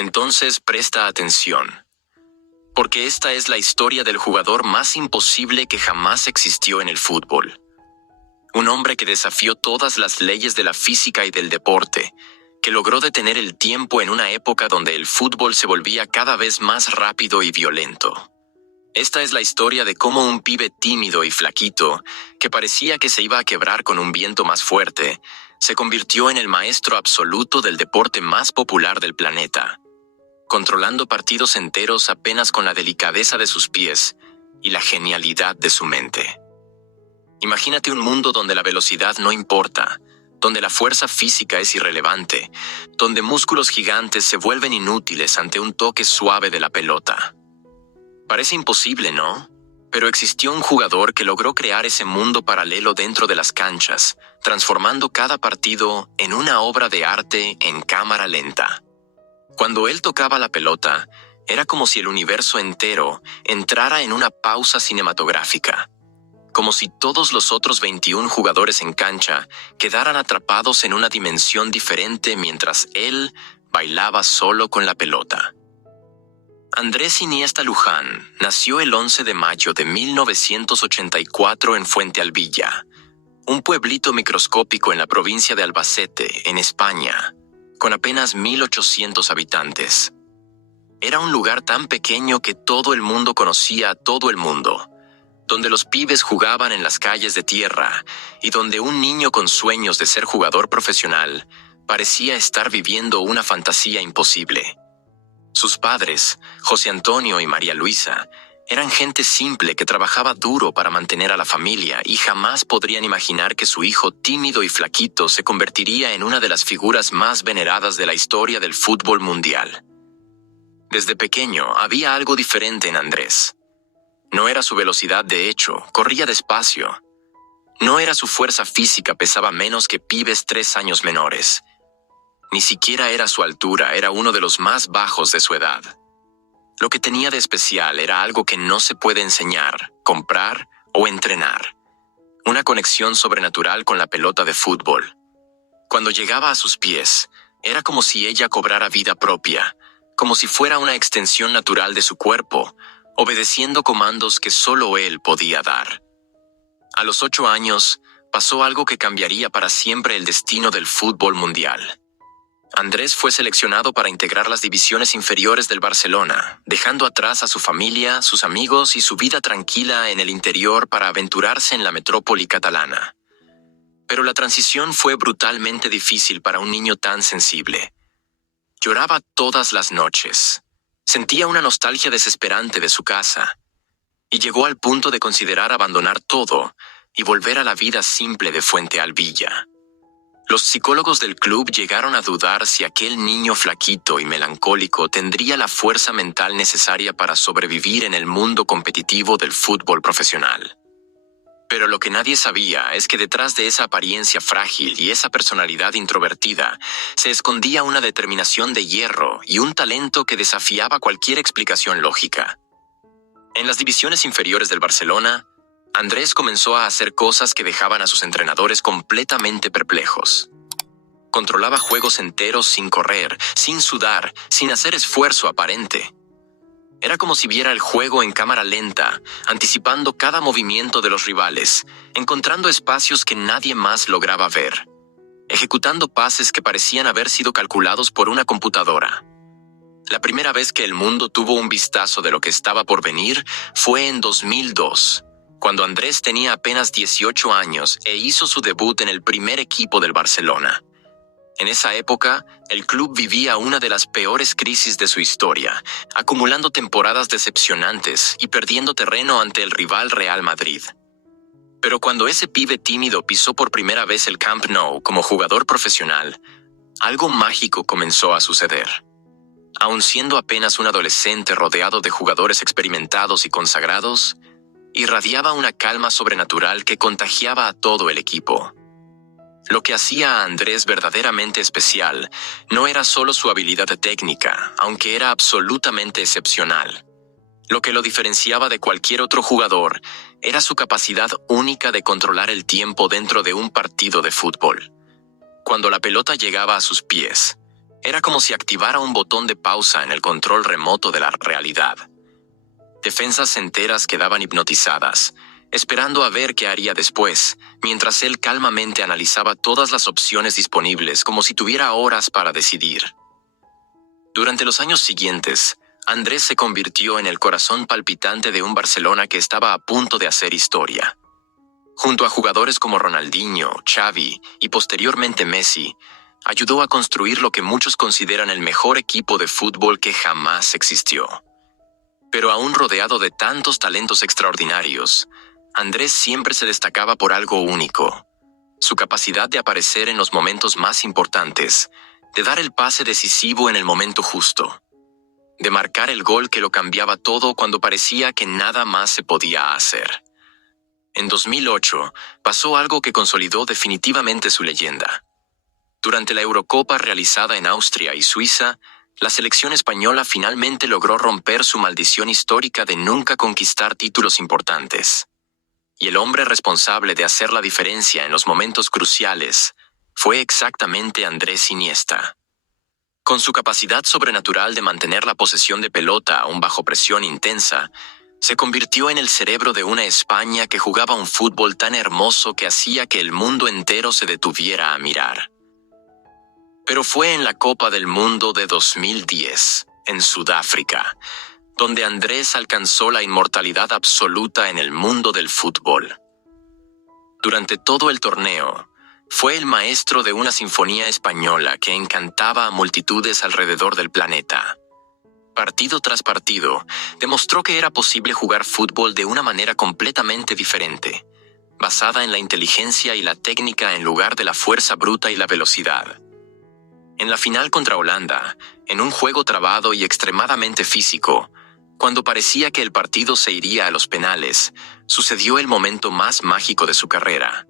Entonces presta atención, porque esta es la historia del jugador más imposible que jamás existió en el fútbol. Un hombre que desafió todas las leyes de la física y del deporte, que logró detener el tiempo en una época donde el fútbol se volvía cada vez más rápido y violento. Esta es la historia de cómo un pibe tímido y flaquito, que parecía que se iba a quebrar con un viento más fuerte, se convirtió en el maestro absoluto del deporte más popular del planeta, controlando partidos enteros apenas con la delicadeza de sus pies y la genialidad de su mente. Imagínate un mundo donde la velocidad no importa, donde la fuerza física es irrelevante, donde músculos gigantes se vuelven inútiles ante un toque suave de la pelota. Parece imposible, ¿no? Pero existió un jugador que logró crear ese mundo paralelo dentro de las canchas, transformando cada partido en una obra de arte en cámara lenta. Cuando él tocaba la pelota, era como si el universo entero entrara en una pausa cinematográfica, como si todos los otros 21 jugadores en cancha quedaran atrapados en una dimensión diferente mientras él bailaba solo con la pelota. Andrés Iniesta Luján nació el 11 de mayo de 1984 en Fuentealbilla, un pueblito microscópico en la provincia de Albacete, en España, con apenas 1.800 habitantes. Era un lugar tan pequeño que todo el mundo conocía a todo el mundo, donde los pibes jugaban en las calles de tierra y donde un niño con sueños de ser jugador profesional parecía estar viviendo una fantasía imposible. Sus padres, José Antonio y María Luisa, eran gente simple que trabajaba duro para mantener a la familia y jamás podrían imaginar que su hijo tímido y flaquito se convertiría en una de las figuras más veneradas de la historia del fútbol mundial. Desde pequeño había algo diferente en Andrés. No era su velocidad, de hecho, corría despacio. No era su fuerza física, pesaba menos que pibes 3 años menores. Ni siquiera era su altura, era uno de los más bajos de su edad. Lo que tenía de especial era algo que no se puede enseñar, comprar o entrenar. Una conexión sobrenatural con la pelota de fútbol. Cuando llegaba a sus pies, era como si ella cobrara vida propia, como si fuera una extensión natural de su cuerpo, obedeciendo comandos que solo él podía dar. A los 8 años, pasó algo que cambiaría para siempre el destino del fútbol mundial. Andrés fue seleccionado para integrar las divisiones inferiores del Barcelona, dejando atrás a su familia, sus amigos y su vida tranquila en el interior para aventurarse en la metrópoli catalana. Pero la transición fue brutalmente difícil para un niño tan sensible. Lloraba todas las noches. Sentía una nostalgia desesperante de su casa, y llegó al punto de considerar abandonar todo y volver a la vida simple de Fuentealbilla. Los psicólogos del club llegaron a dudar si aquel niño flaquito y melancólico tendría la fuerza mental necesaria para sobrevivir en el mundo competitivo del fútbol profesional. Pero lo que nadie sabía es que detrás de esa apariencia frágil y esa personalidad introvertida se escondía una determinación de hierro y un talento que desafiaba cualquier explicación lógica. En las divisiones inferiores del Barcelona, Andrés comenzó a hacer cosas que dejaban a sus entrenadores completamente perplejos. Controlaba juegos enteros sin correr, sin sudar, sin hacer esfuerzo aparente. Era como si viera el juego en cámara lenta, anticipando cada movimiento de los rivales, encontrando espacios que nadie más lograba ver, ejecutando pases que parecían haber sido calculados por una computadora. La primera vez que el mundo tuvo un vistazo de lo que estaba por venir fue en 2002, cuando Andrés tenía apenas 18 años e hizo su debut en el primer equipo del Barcelona. En esa época, el club vivía una de las peores crisis de su historia, acumulando temporadas decepcionantes y perdiendo terreno ante el rival Real Madrid. Pero cuando ese pibe tímido pisó por primera vez el Camp Nou como jugador profesional, algo mágico comenzó a suceder. Aun siendo apenas un adolescente rodeado de jugadores experimentados y consagrados, irradiaba una calma sobrenatural que contagiaba a todo el equipo. Lo que hacía a Andrés verdaderamente especial no era solo su habilidad técnica, aunque era absolutamente excepcional. Lo que lo diferenciaba de cualquier otro jugador era su capacidad única de controlar el tiempo dentro de un partido de fútbol. Cuando la pelota llegaba a sus pies, Era como si activara un botón de pausa en el control remoto de la realidad. Defensas enteras quedaban hipnotizadas, esperando a ver qué haría después, mientras él calmamente analizaba todas las opciones disponibles como si tuviera horas para decidir. Durante los años siguientes, Andrés se convirtió en el corazón palpitante de un Barcelona que estaba a punto de hacer historia. Junto a jugadores como Ronaldinho, Xavi y posteriormente Messi, ayudó a construir lo que muchos consideran el mejor equipo de fútbol que jamás existió. Pero aún rodeado de tantos talentos extraordinarios, Andrés siempre se destacaba por algo único: su capacidad de aparecer en los momentos más importantes, de dar el pase decisivo en el momento justo, de marcar el gol que lo cambiaba todo cuando parecía que nada más se podía hacer. En 2008 pasó algo que consolidó definitivamente su leyenda. Durante la Eurocopa realizada en Austria y Suiza, la selección española finalmente logró romper su maldición histórica de nunca conquistar títulos importantes. Y el hombre responsable de hacer la diferencia en los momentos cruciales fue exactamente Andrés Iniesta. Con su capacidad sobrenatural de mantener la posesión de pelota aún bajo presión intensa, se convirtió en el cerebro de una España que jugaba un fútbol tan hermoso que hacía que el mundo entero se detuviera a mirar. Pero fue en la Copa del Mundo de 2010, en Sudáfrica, donde Andrés alcanzó la inmortalidad absoluta en el mundo del fútbol. Durante todo el torneo, fue el maestro de una sinfonía española que encantaba a multitudes alrededor del planeta. Partido tras partido, demostró que era posible jugar fútbol de una manera completamente diferente, basada en la inteligencia y la técnica en lugar de la fuerza bruta y la velocidad. En la final contra Holanda, en un juego trabado y extremadamente físico, cuando parecía que el partido se iría a los penales, sucedió el momento más mágico de su carrera.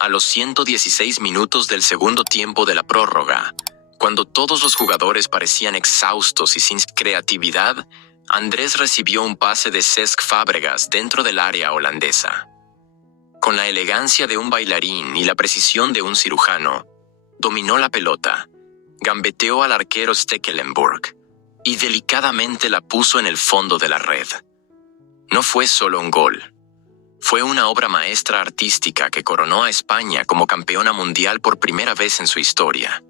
A los 116 minutos del segundo tiempo de la prórroga, cuando todos los jugadores parecían exhaustos y sin creatividad, Andrés recibió un pase de Cesc Fábregas dentro del área holandesa. Con la elegancia de un bailarín y la precisión de un cirujano, dominó la pelota, gambeteó al arquero Stekelenburg y delicadamente la puso en el fondo de la red. No fue solo un gol. Fue una obra maestra artística que coronó a España como campeona mundial por primera vez en su historia.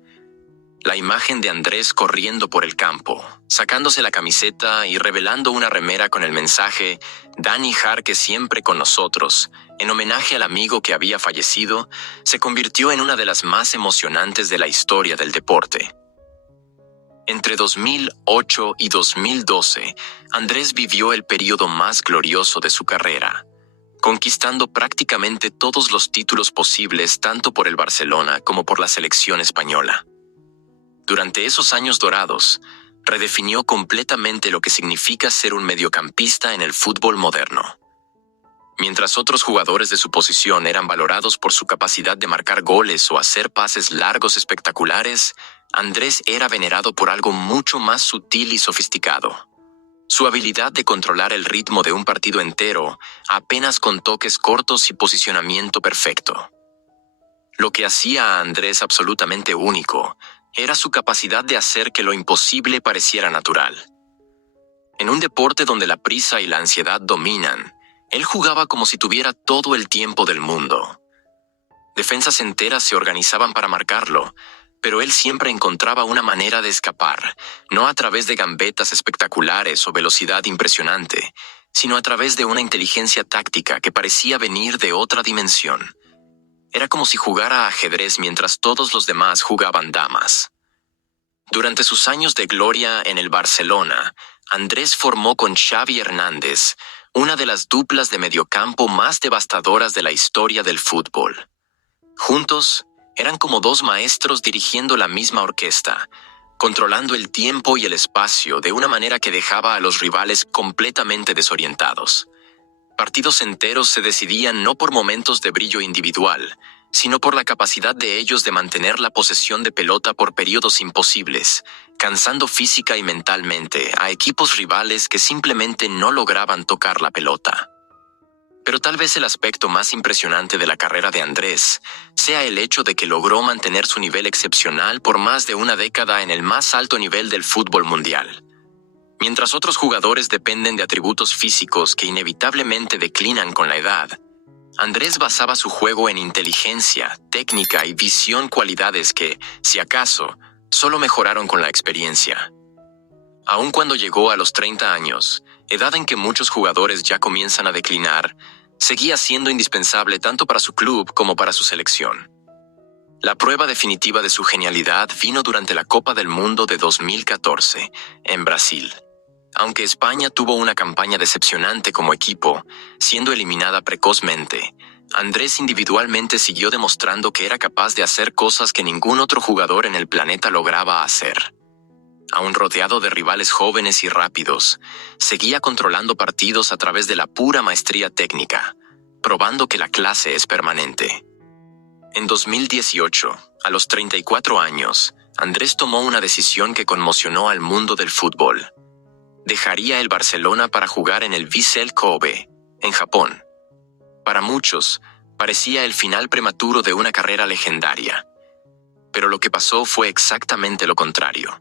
La imagen de Andrés corriendo por el campo, sacándose la camiseta y revelando una remera con el mensaje «Dani Jarque siempre con nosotros», en homenaje al amigo que había fallecido, se convirtió en una de las más emocionantes de la historia del deporte. Entre 2008 y 2012, Andrés vivió el periodo más glorioso de su carrera, conquistando prácticamente todos los títulos posibles tanto por el Barcelona como por la selección española. Durante esos años dorados, redefinió completamente lo que significa ser un mediocampista en el fútbol moderno. Mientras otros jugadores de su posición eran valorados por su capacidad de marcar goles o hacer pases largos espectaculares, Andrés era venerado por algo mucho más sutil y sofisticado: su habilidad de controlar el ritmo de un partido entero, apenas con toques cortos y posicionamiento perfecto. Lo que hacía a Andrés absolutamente único era su capacidad de hacer que lo imposible pareciera natural. En un deporte donde la prisa y la ansiedad dominan, él jugaba como si tuviera todo el tiempo del mundo. Defensas enteras se organizaban para marcarlo, pero él siempre encontraba una manera de escapar, no a través de gambetas espectaculares o velocidad impresionante, sino a través de una inteligencia táctica que parecía venir de otra dimensión. Era como si jugara ajedrez mientras todos los demás jugaban damas. Durante sus años de gloria en el Barcelona, Andrés formó con Xavi Hernández una de las duplas de mediocampo más devastadoras de la historia del fútbol. Juntos, eran como dos maestros dirigiendo la misma orquesta, controlando el tiempo y el espacio de una manera que dejaba a los rivales completamente desorientados. Partidos enteros se decidían no por momentos de brillo individual, sino por la capacidad de ellos de mantener la posesión de pelota por periodos imposibles, cansando física y mentalmente a equipos rivales que simplemente no lograban tocar la pelota. Pero tal vez el aspecto más impresionante de la carrera de Andrés sea el hecho de que logró mantener su nivel excepcional por más de una década en el más alto nivel del fútbol mundial. Mientras otros jugadores dependen de atributos físicos que inevitablemente declinan con la edad, Andrés basaba su juego en inteligencia, técnica y visión, cualidades que, si acaso, solo mejoraron con la experiencia. Aun cuando llegó a los 30 años, edad en que muchos jugadores ya comienzan a declinar, seguía siendo indispensable tanto para su club como para su selección. La prueba definitiva de su genialidad vino durante la Copa del Mundo de 2014, en Brasil. Aunque España tuvo una campaña decepcionante como equipo, siendo eliminada precozmente, Andrés individualmente siguió demostrando que era capaz de hacer cosas que ningún otro jugador en el planeta lograba hacer. Aún rodeado de rivales jóvenes y rápidos, seguía controlando partidos a través de la pura maestría técnica, probando que la clase es permanente. En 2018, a los 34 años, Andrés tomó una decisión que conmocionó al mundo del fútbol. Dejaría el Barcelona para jugar en el Vissel Kobe, en Japón. Para muchos, parecía el final prematuro de una carrera legendaria. Pero lo que pasó fue exactamente lo contrario.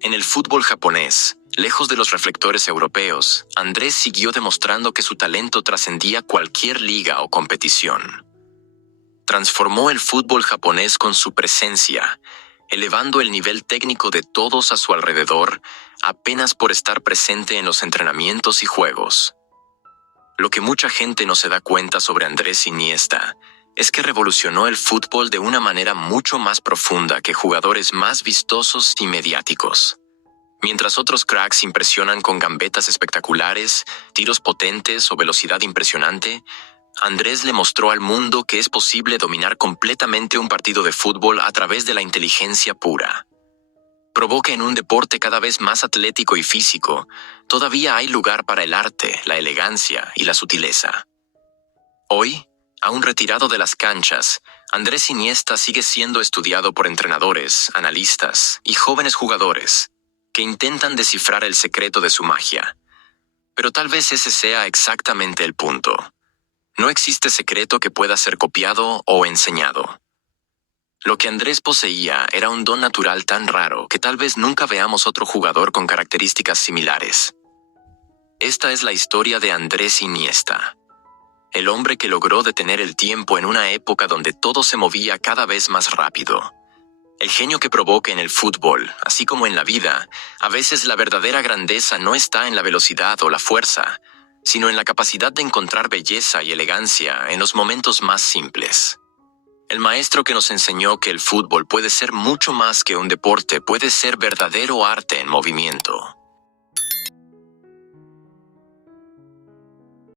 En el fútbol japonés, lejos de los reflectores europeos, Andrés siguió demostrando que su talento trascendía cualquier liga o competición. Transformó el fútbol japonés con su presencia, elevando el nivel técnico de todos a su alrededor apenas por estar presente en los entrenamientos y juegos. Lo que mucha gente no se da cuenta sobre Andrés Iniesta es que revolucionó el fútbol de una manera mucho más profunda que jugadores más vistosos y mediáticos. Mientras otros cracks impresionan con gambetas espectaculares, tiros potentes o velocidad impresionante, Andrés le mostró al mundo que es posible dominar completamente un partido de fútbol a través de la inteligencia pura. Probó que en un deporte cada vez más atlético y físico, todavía hay lugar para el arte, la elegancia y la sutileza. Hoy, aún retirado de las canchas, Andrés Iniesta sigue siendo estudiado por entrenadores, analistas y jóvenes jugadores que intentan descifrar el secreto de su magia. Pero tal vez ese sea exactamente el punto. No existe secreto que pueda ser copiado o enseñado. Lo que Andrés poseía era un don natural tan raro que tal vez nunca veamos otro jugador con características similares. Esta es la historia de Andrés Iniesta, el hombre que logró detener el tiempo en una época donde todo se movía cada vez más rápido. El genio que provoca en el fútbol, así como en la vida, a veces la verdadera grandeza no está en la velocidad o la fuerza, sino en la capacidad de encontrar belleza y elegancia en los momentos más simples. El maestro que nos enseñó que el fútbol puede ser mucho más que un deporte, puede ser verdadero arte en movimiento.